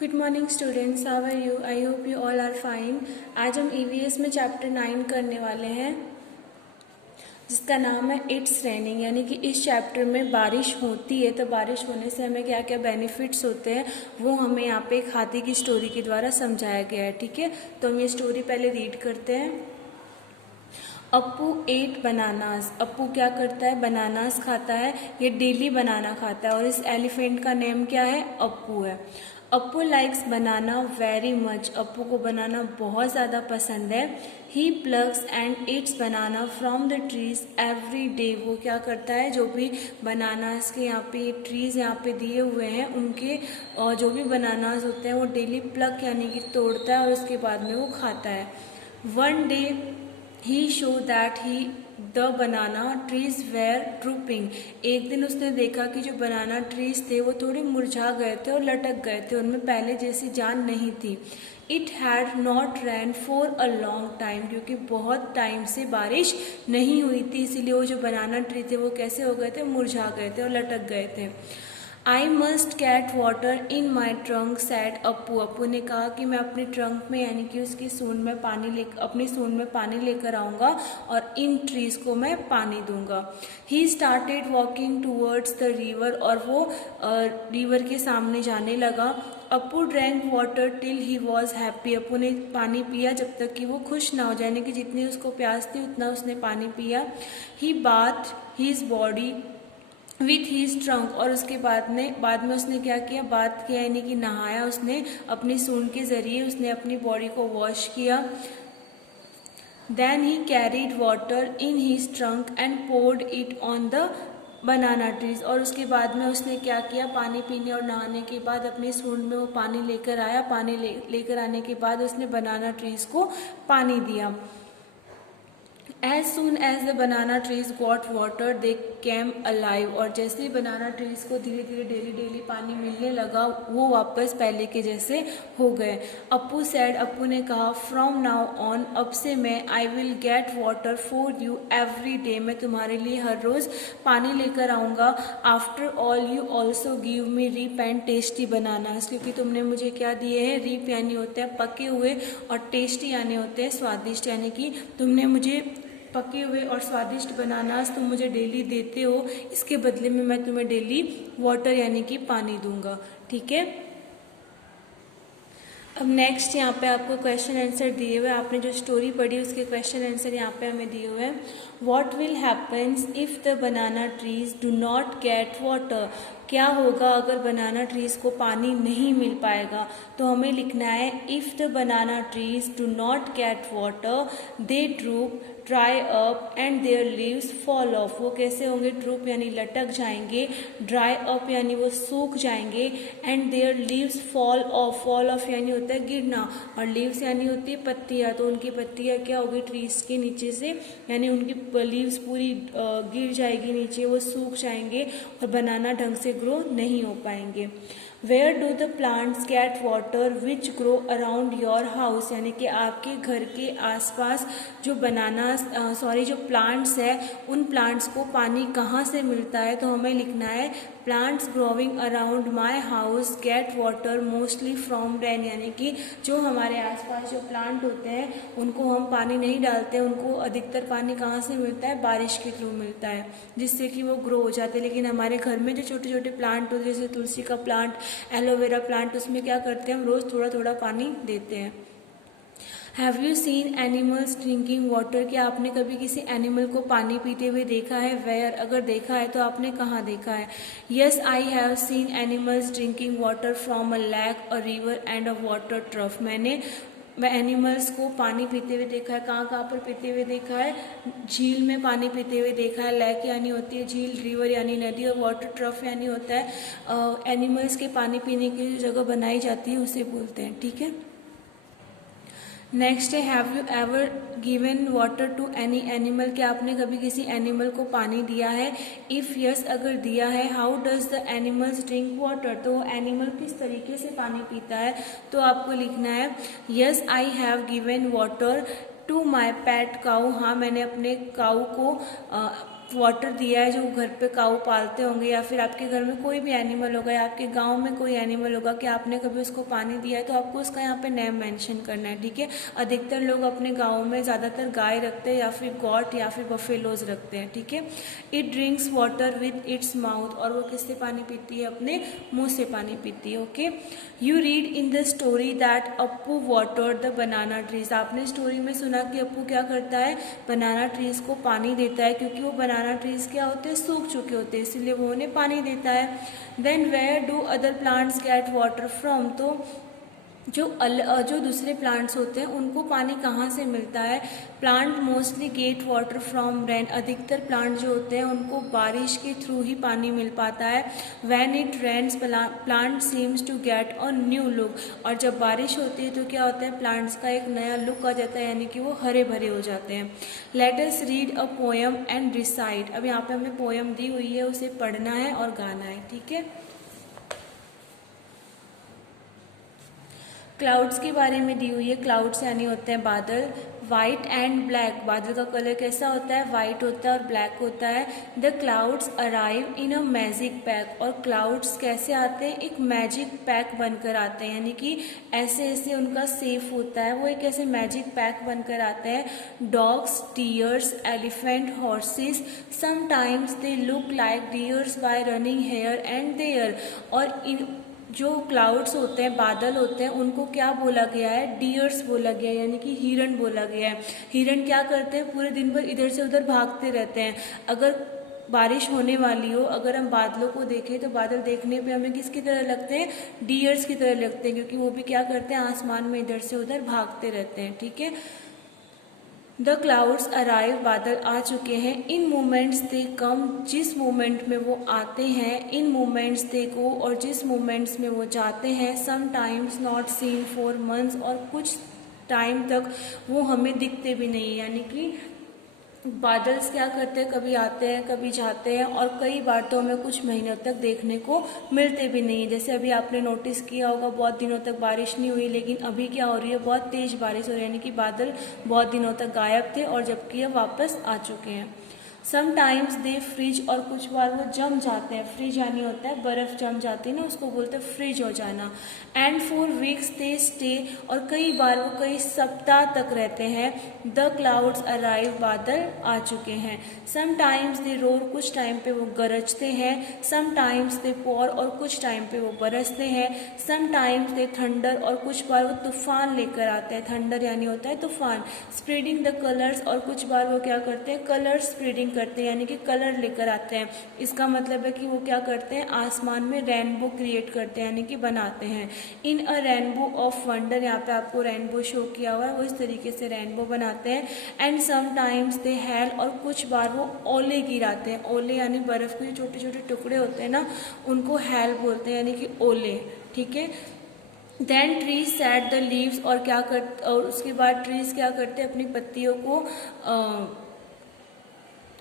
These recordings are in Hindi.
Good morning students, how are you? I hope you all are fine. आज हम ईवीएस में चैप्टर 9 करने वाले हैं जिसका नाम है इट्स रेनिंग। यानी कि इस चैप्टर में बारिश होती है तो बारिश होने से हमें क्या क्या बेनिफिट्स होते हैं वो हमें यहाँ पे एक हाथी की स्टोरी के द्वारा समझाया गया है। ठीक है, तो हम ये स्टोरी पहले रीड करते हैं। Appu eight bananas. अप्पू क्या करता है? बनानास खाता है। ये डेली बनाना खाता है और इस एलिफेंट का नेम क्या है? अप्पू है। Appu likes banana very much. Appu को बनाना बहुत ज़्यादा पसंद है। He plucks and eats banana from the trees every day. वो क्या करता है, जो भी बनानास के यहाँ पे ट्रीज यहाँ पे दिए हुए हैं उनके जो भी बनानास होते हैं वो डेली प्लग यानी कि तोड़ता है और उसके बाद में वो खाता है। One day he show that he the banana trees where drooping. एक दिन उसने देखा कि जो बनाना ट्रीज थे वो थोड़े मुरझा गए थे और लटक गए थे, उनमें पहले जैसी जान नहीं थी। It had not rain for a long time, क्योंकि बहुत टाइम से बारिश नहीं हुई थी, इसीलिए वो जो बनाना ट्री थे वो कैसे हो गए थे? मुरझा गए थे और लटक गए थे। I must get water in my trunk sad Appu. Appu ने कहा कि मैं अपने ट्रंक में यानी कि उसकी सूंड में अपनी सूंड में पानी लेकर आऊँगा और इन ट्रीज को मैं पानी दूंगा। He started walking towards the river, और वो रिवर के सामने जाने लगा। Appu drank water till he was happy. Appu ने पानी पिया जब तक कि वो खुश ना हो जाए, यानी कि जितनी उसको प्यास थी उतना उसने पानी पिया। He bath his body with his trunk, और उसके बाद में उसने क्या किया? बात किया यानी कि नहाया उसने अपनी सूंड के जरिए, उसने अपनी बॉडी को वॉश किया। Then he carried water in his trunk and poured it on the banana trees, और उसके बाद में उसने क्या किया? पानी पीने और नहाने के बाद अपनी सूंड में वो पानी लेकर आया। पानी लेकर आने के बाद उसने बनाना ट्रीज को पानी दिया। As soon as the banana trees got water, they came alive, और जैसे ही बनाना ट्रीज को धीरे धीरे डेली पानी मिलने लगा वो वापस पहले के जैसे हो गए। अप्पू सैड, अप्पू ने कहा, फ्रॉम नाउ ऑन, अब से मैं, I will get water for you every day, मैं तुम्हारे लिए हर रोज पानी लेकर आऊँगा। After all you also give me ripe and tasty bananas, क्योंकि तुमने मुझे क्या दिए हैं? रीप यानी होते हैं पके हुए और टेस्टी यानी होते हैं स्वादिष्ट, यानी कि तुमने मुझे पके हुए और स्वादिष्ट बनानास तुम मुझे डेली देते हो, इसके बदले में मैं तुम्हें डेली वाटर यानी कि पानी दूंगा। ठीक है, अब नेक्स्ट यहाँ पे आपको क्वेश्चन आंसर दिए हुए, आपने जो स्टोरी पढ़ी उसके क्वेश्चन आंसर यहाँ पे हमें दिए हुए हैं। What will happens if the banana trees do not get water. क्या होगा अगर बनाना ट्रीज को पानी नहीं मिल पाएगा? तो हमें लिखना है, if the banana trees do not get water they drupe dry up and there leaves fall of. वो कैसे होंगे? ड्रूप यानी लटक जाएंगे, ड्राई अप यानी वो सूख जाएंगे, and there leaves fall of. Fall of यानी होता है गिरना, और लीव्स यानी होती है पत्तियाँ, तो उनकी पत्तियाँ क्या होगी? ट्रीज के नीचे से, यानी उनकी लीव्स पूरी गिर जाएगी नीचे, वो सूख जाएंगे और बनाना ढंग से ग्रो नहीं हो पाएंगे। Where do the plants get water which grow around your house, यानी कि आपके घर के आसपास जो जो प्लांट्स है उन प्लांट्स को पानी कहाँ से मिलता है? तो हमें लिखना है, plants growing around my house get water mostly from rain, यानी कि जो हमारे आसपास जो प्लांट होते हैं उनको हम पानी नहीं डालते, उनको अधिकतर पानी कहाँ से मिलता है? बारिश के थ्रू मिलता है, जिससे कि वो ग्रो हो जाते हैं। लेकिन हमारे घर में जो छोटे छोटे प्लांट होते हैं, जैसे तुलसी का प्लांट, एलोवेरा प्लांट, उसमें क्या करते हैं? हम रोज़ थोड़ा थोड़ा पानी देते हैं। Have you scene animals drinking water. क्या आपने कभी किसी एनिमल को पानी पीते हुए देखा है? वेयर, अगर देखा है तो आपने कहाँ देखा है? Yes I have seen animals drinking water from a lake, a river and a water trough. मैंने एनिमल्स को पानी पीते हुए देखा है। कहाँ कहाँ पर पीते हुए देखा है? झील में पानी पीते हुए देखा है। लेक यानी होती है झील, रिवर यानी नदी, और वाटर ट्रफ यानी होता है एनिमल्स के पानी पीने की जो जगह बनाई जाती है उसे बोलते हैं। ठीक है, नेक्स्ट है, have you ever given water to any animal. क्या आपने कभी किसी एनिमल को पानी दिया है? इफ़ यस, अगर दिया है, how does the animals drink water, तो एनिमल किस तरीके से पानी पीता है? तो आपको लिखना है, yes I have given water to my pet cow. हाँ, मैंने अपने काऊ को वाटर दिया है, जो घर पे काऊ पालते होंगे या फिर आपके घर में कोई भी एनिमल होगा या आपके गांव में कोई एनिमल होगा कि आपने कभी उसको पानी दिया है, तो आपको उसका यहाँ पे नेम मेंशन करना है, ठीक है। अधिकतर लोग अपने गाँव में ज़्यादातर गाय रखते हैं या फिर गॉट या फिर बफेलोज रखते हैं, ठीक है। It drinks water with its mouth, और वो किससे पानी पीती है? अपने मुँह से पानी पीती है, okay. You read in the story that Appu watered the banana trees, आपने स्टोरी में सुना कि अप्पू क्या करता है? बनाना ट्रीज को पानी देता है, क्योंकि वो बनाना ट्रीज क्या होते हैं? सूख चुके होते हैं, इसलिए वो उन्हें पानी देता है। Then where do other plants get water from, तो जो दूसरे प्लांट्स होते हैं उनको पानी कहाँ से मिलता है? Plant mostly gate water from rain, अधिकतर प्लांट जो होते हैं उनको बारिश के थ्रू ही पानी मिल पाता है। When it rains plant seems to get a new look, और जब बारिश होती है तो क्या होता है? प्लांट्स का एक नया लुक आ जाता है, यानी कि वो हरे भरे हो जाते हैं। Let us read a poem and recite, अब यहाँ पे हमें पोएम दी हुई है, उसे पढ़ना है और गाना है, ठीक है। क्लाउड्स के बारे में दी हुई है। क्लाउड्स यानी होते हैं बादल। वाइट एंड ब्लैक, बादल का कलर कैसा होता है? वाइट होता है और ब्लैक होता है। The clouds arrive in a magic pack, और क्लाउड्स कैसे आते हैं? एक मैजिक पैक बनकर आते हैं, यानी कि ऐसे ऐसे उनका सेफ होता है, वो एक ऐसे मैजिक पैक बनकर आते हैं। Dogs, deers, elephant, horses, sometimes they look like deers by running here and there, और इन जो क्लाउड्स होते हैं, बादल होते हैं, उनको क्या बोला गया है? डियर्स बोला गया है, यानी कि हिरण बोला गया है। हिरण क्या करते हैं? पूरे दिन भर इधर से उधर भागते रहते हैं। अगर बारिश होने वाली हो, अगर हम बादलों को देखें तो बादल देखने पे हमें किसकी तरह लगते हैं? डियर्स की तरह लगते हैं, क्योंकि वो भी क्या करते हैं? आसमान में इधर से उधर भागते रहते हैं, ठीक है। द क्लाउड्स अराइव, बादल आ चुके हैं। इन मोमेंट्स दे कम, जिस मोमेंट में वो आते हैं। इन मोमेंट्स दे गो, और जिस मोमेंट्स में वो जाते हैं। Sometimes not seen for months, और कुछ टाइम तक वो हमें दिखते भी नहीं, यानी कि बादल्स क्या करते हैं? कभी आते हैं कभी जाते हैं, और कई बार तो हमें कुछ महीनों तक देखने को मिलते भी नहीं है। जैसे अभी आपने नोटिस किया होगा, बहुत दिनों तक बारिश नहीं हुई, लेकिन अभी क्या हो रही है? बहुत तेज बारिश हो रही है, यानी कि बादल बहुत दिनों तक गायब थे और जबकि अब वापस आ चुके हैं। समटाइम्स दे फ्रीज, और कुछ बार वो जम जाते हैं। फ्रीज यानी होता है बर्फ जम जाती है ना, उसको बोलते हैं फ्रीज हो जाना। And for weeks they stay, और कई बार वो कई सप्ताह तक रहते हैं। द क्लाउड्स अराइव, बादल आ चुके हैं। समटाइम्स दे रोर, कुछ टाइम पे वो गरजते हैं। समटाइम्स दे पॉर, और कुछ टाइम पे वो बरसते हैं। समटाइम्स दे थंडर, और कुछ बार वो तूफान लेकर आते हैं। थंडर यानी होता है तूफान। स्प्रेडिंग द कलर्स, और कुछ बार वो क्या करते हैं? कलर स्प्रेडिंग करते हैं, यानी कि कलर लेकर आते हैं। इसका मतलब है कि वो क्या करते हैं? आसमान में रेनबो क्रिएट करते हैं, यानी कि बनाते हैं। इन अ रेनबो ऑफ वंडर, यहाँ पे आपको रेनबो शो किया हुआ है, वो इस तरीके से रेनबो बनाते हैं। एंड समटाइम्स दे हेल, और कुछ बार वो ओले गिराते हैं। ओले यानी बर्फ के छोटे छोटे टुकड़े होते हैं ना, उनको हेल बोलते हैं, यानी कि ओले, ठीक है। Then trees set the leaves, और क्या कर, और उसके बाद ट्रीज क्या करते हैं? अपनी पत्तियों को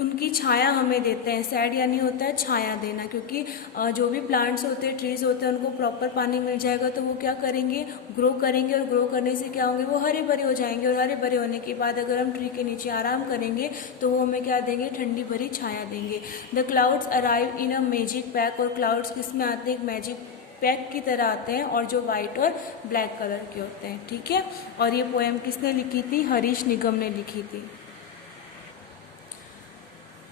उनकी छाया हमें देते हैं। सैड यानी होता है छाया देना, क्योंकि जो भी प्लांट्स होते हैं, ट्रीज होते हैं, उनको प्रॉपर पानी मिल जाएगा तो वो क्या करेंगे? ग्रो करेंगे, और ग्रो करने से क्या होंगे? वो हरे भरे हो जाएंगे, और हरे भरे होने के बाद अगर हम ट्री के नीचे आराम करेंगे तो वो हमें क्या देंगे? ठंडी भरी छाया देंगे। The clouds arrive in a magic pack, और क्लाउड्स किस में आते हैं? एक मैजिक पैक की तरह आते हैं, और जो वाइट और ब्लैक कलर के होते हैं, ठीक है। और ये पोएम किसने लिखी थी? हरीश निगम ने लिखी थी।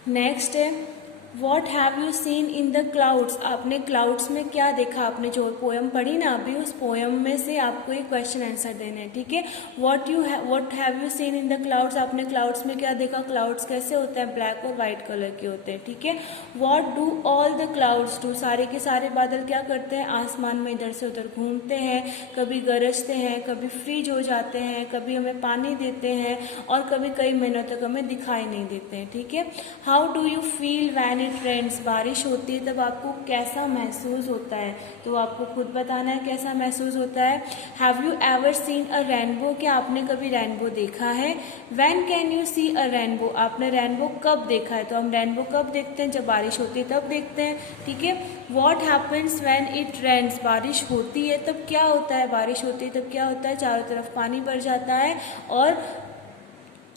नेक्स्ट है what have you seen in the clouds, आपने क्लाउड्स में क्या देखा? आपने जो पोएम पढ़ी ना अभी, उस पोएम में से आपको एक क्वेश्चन आंसर देने हैं, ठीक है। What have you seen in the clouds, आपने क्लाउड्स में क्या देखा? क्लाउड्स कैसे होते हैं? ब्लैक और वाइट कलर के होते हैं, ठीक है। What do all the clouds do, सारे के सारे बादल क्या करते हैं? आसमान में इधर से उधर घूमते हैं, कभी गरजते हैं, कभी फ्रीज हो जाते हैं, कभी हमें पानी देते हैं, और कभी कई महीनों तक हमें दिखाई नहीं देते हैं, ठीक है। How do you feel when it rains, बारिश होती है तब आपको कैसा महसूस होता है? तो आपको खुद बताना है कैसा महसूस होता है। Have you ever seen a rainbow, क्या आपने कभी रेनबो देखा है? When can you see a rainbow, आपने रेनबो कब देखा है? तो हम रेनबो कब देखते हैं? जब बारिश होती है तब देखते हैं, ठीक है। What happens when it rains, बारिश होती है तब क्या होता है? बारिश होती है तब क्या होता है? चारों तरफ पानी भर जाता है, और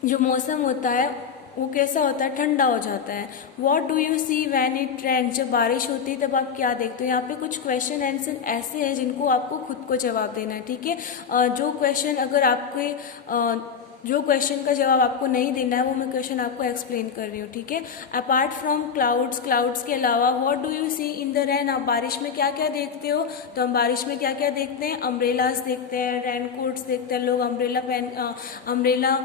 जो मौसम होता है वो कैसा होता है, ठंडा हो जाता है। What do you see when it rains, जब बारिश होती है तब आप क्या देखते हो। यहाँ पे कुछ क्वेश्चन आंसर ऐसे हैं जिनको आपको खुद को जवाब देना है, ठीक है। जो क्वेश्चन का जवाब आपको नहीं देना है वो मैं क्वेश्चन आपको एक्सप्लेन कर रही हूँ, ठीक है। अपार्ट फ्रॉम क्लाउड्स के अलावा what do you see in the rain, आप बारिश में क्या क्या देखते हो। तो हम बारिश में क्या क्या देखते हैं, अम्ब्रेलास देखते हैं, रेनकोट्स देखते हैं, लोग अम्ब्रेला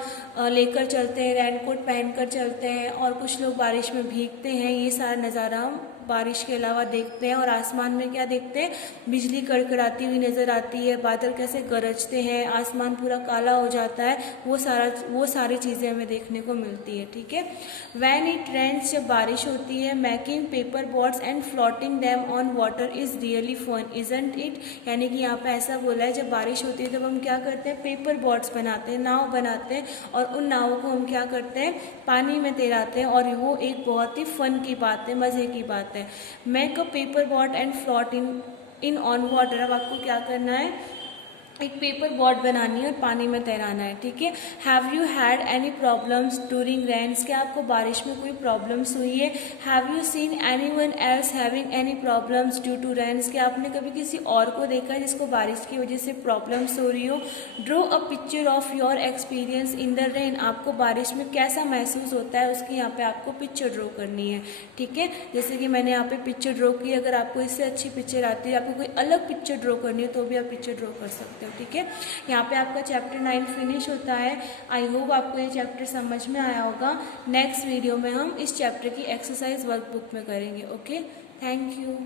लेकर चलते हैं, रेनकोट पहनकर चलते हैं, और कुछ लोग बारिश में भीगते हैं। ये सारा नज़ारा हम बारिश के अलावा देखते हैं। और आसमान में क्या देखते हैं, बिजली कड़कड़ाती हुई नज़र आती है, बादल कैसे गरजते हैं, आसमान पूरा काला हो जाता है, वो सारी चीज़ें हमें देखने को मिलती है, ठीक है। व्हेन इट रेन्स, जब बारिश होती है, making paper boats and floating them on water is really fun isn't it, यानी कि यहाँ पे ऐसा बोला है जब बारिश होती है तब हम क्या करते हैं, पेपर बोट्स बनाते हैं, नाव बनाते हैं, और उन नावों को हम क्या करते हैं, पानी में तैराते हैं, और वो एक बहुत ही फन की बात है, मज़े की बात है। Make a paper boat and float in on water, अब आपको क्या करना है, एक पेपर बोट बनानी है और पानी में तैराना है, ठीक है। Have you had any problems during rains, क्या आपको बारिश में कोई प्रॉब्लम्स हुई है। Have you seen any one else having any problems due to rains, क्या आपने कभी किसी और को देखा है जिसको बारिश की वजह से प्रॉब्लम्स हो रही हो। Draw a picture of your experience in the rain, आपको बारिश में कैसा महसूस होता है उसकी यहाँ पे आपको पिक्चर ड्रॉ करनी है, ठीक है। जैसे कि मैंने यहाँ पे पिक्चर ड्रॉ की, अगर आपको इससे अच्छी पिक्चर आती है, आपको कोई अलग पिक्चर ड्रॉ करनी है तो भी आप पिक्चर ड्रॉ कर सकते हो, ठीक है। यहाँ पे आपका चैप्टर 9 फिनिश होता है। आई होप आपको ये चैप्टर समझ में आया होगा। नेक्स्ट वीडियो में हम इस चैप्टर की एक्सरसाइज वर्कबुक में करेंगे। Okay, thank you.